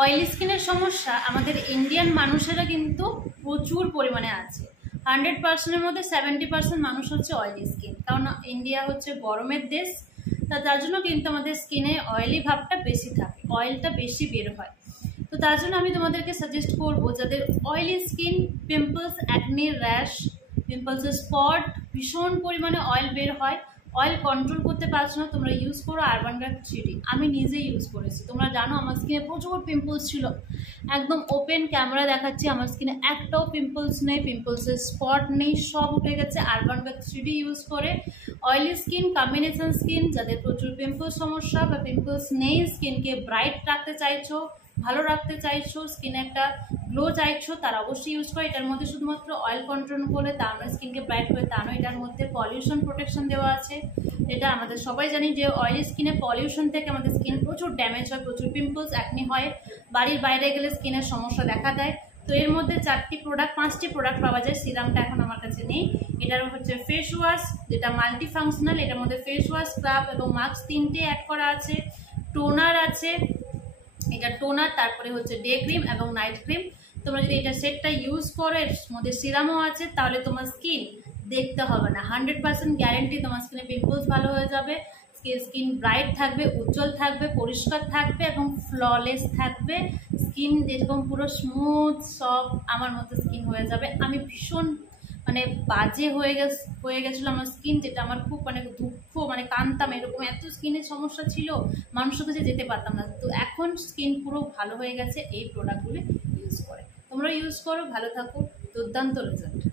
Oily স্কিনের সমস্যা আমাদের ইন্ডিয়ান মানুষেরা কিন্তু প্রচুর পরিমাণে আছে। 100%-এর মধ্যে 70% মানুষ হচ্ছে অয়েলি স্কিন, কারণ ইন্ডিয়া হচ্ছে গরমের দেশ। তার জন্য কিন্তু আমাদের স্কিনে অয়েলি ভাবটা বেশি থাকে, অয়েলটা বেশি বের হয়। তো তার জন্য আমি তোমাদেরকে সাজেস্ট করবো, যাদের oily skin, pimples, acne, rash, পিম্পলসের স্পট, ভীষণ পরিমাণে অয়েল বের হয়, অয়েল কন্ট্রোল করতে পারছো না, তোমরা ইউজ করো আরবান গার্ড 3D। আমি নিজে ইউজ করেছি, তোমরা জানো আমার স্কিনে প্রচুর পিম্পলস ছিল, একদম ওপেন ক্যামেরা দেখাচ্ছি, আমার স্কিনে একটাও পিম্পলস নেই, পিম্পলসের স্পট নেই, সব উঠে গেছে আরবান গার্ড 3D ইউজ করে। অয়েলি স্কিন, কম্বিনেশন স্কিন, যাদের প্রচুর পিম্পলস সমস্যা বা পিম্পলস নেই, স্কিনকে ব্রাইট রাখতে চাইছো, ভালো রাখতে চাইছো, স্কিনে একটা গ্লো চাইছো, তারা অবশ্যই ইউজ করে। এটার মধ্যে শুধুমাত্র অয়েল কন্ট্রোল করে তা আমরা স্কিনকে ব্রাইট করে তা নয়, এটার মধ্যে পলিউশন প্রোটেকশন দেওয়া আছে। এটা আমাদের সবাই জানি যে অয়েলি স্কিনে পলিউশন থেকে আমাদের স্কিন প্রচুর ড্যামেজ হয়, প্রচুর পিম্পলস, অ্যাকনি হয়, বাড়ির বাইরে গেলে স্কিনের সমস্যা দেখা দেয়। তো এর মধ্যে 5টি প্রোডাক্ট পাওয়া যায়। সিরামটা এখন আমার কাছে নেই। এটার হচ্ছে ফেস ওয়াশ, যেটা মাল্টি ফাংশনাল, এটার মধ্যে ফেস ওয়াশ, স্ক্রাব এবং মাস্ক 3টে অ্যাড করা আছে। টোনার আছে, এটা টোনার, তারপরে হচ্ছে ডে ক্রিম এবং নাইট ক্রিম। তোমরা যদি এটা সেটটা ইউজ করো, এর মধ্যে সিরামও আছে, তাহলে তোমার স্কিন দেখতে হবে না, 100% গ্যারেন্টি তোমার স্কিনে পিম্পলস ভালো হয়ে যাবে, স্কিন ব্রাইট থাকবে, উজ্জ্বল থাকবে, পরিষ্কার থাকবে এবং ফ্ললেস থাকবে। স্কিন যেরকম পুরো স্মুথ সফট আমার মতো স্কিন হয়ে যাবে। আমি ভীষণ বাজে হয়ে গেছিলো আমার স্কিন, যেটা আমার খুব দুঃখ, কানতাম, এরকম এত স্কিনের সমস্যা ছিল, মানুষের কাছে যেতে পারতাম না। তো এখন স্কিন পুরো ভালো হয়ে গেছে এই প্রোডাক্টগুলো ইউজ করে। তোমরা ইউজ করো, ভালো থাকো, দুর্দান্ত রেজাল্ট।